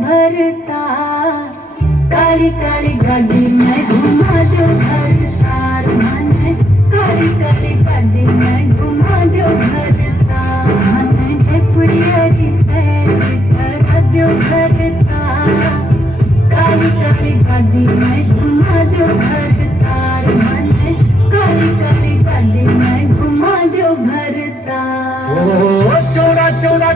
भरता काली काली गाड़ी में घुमा जो भरता मन काली काली गाड़ी में घुमा जो भरता मन जयपुरी सैर कर जो भरता काली काली गाड़ी में घुमा जो भरता मन काली काली गाड़ी में घुमा जो भरता चौड़ा चौड़ा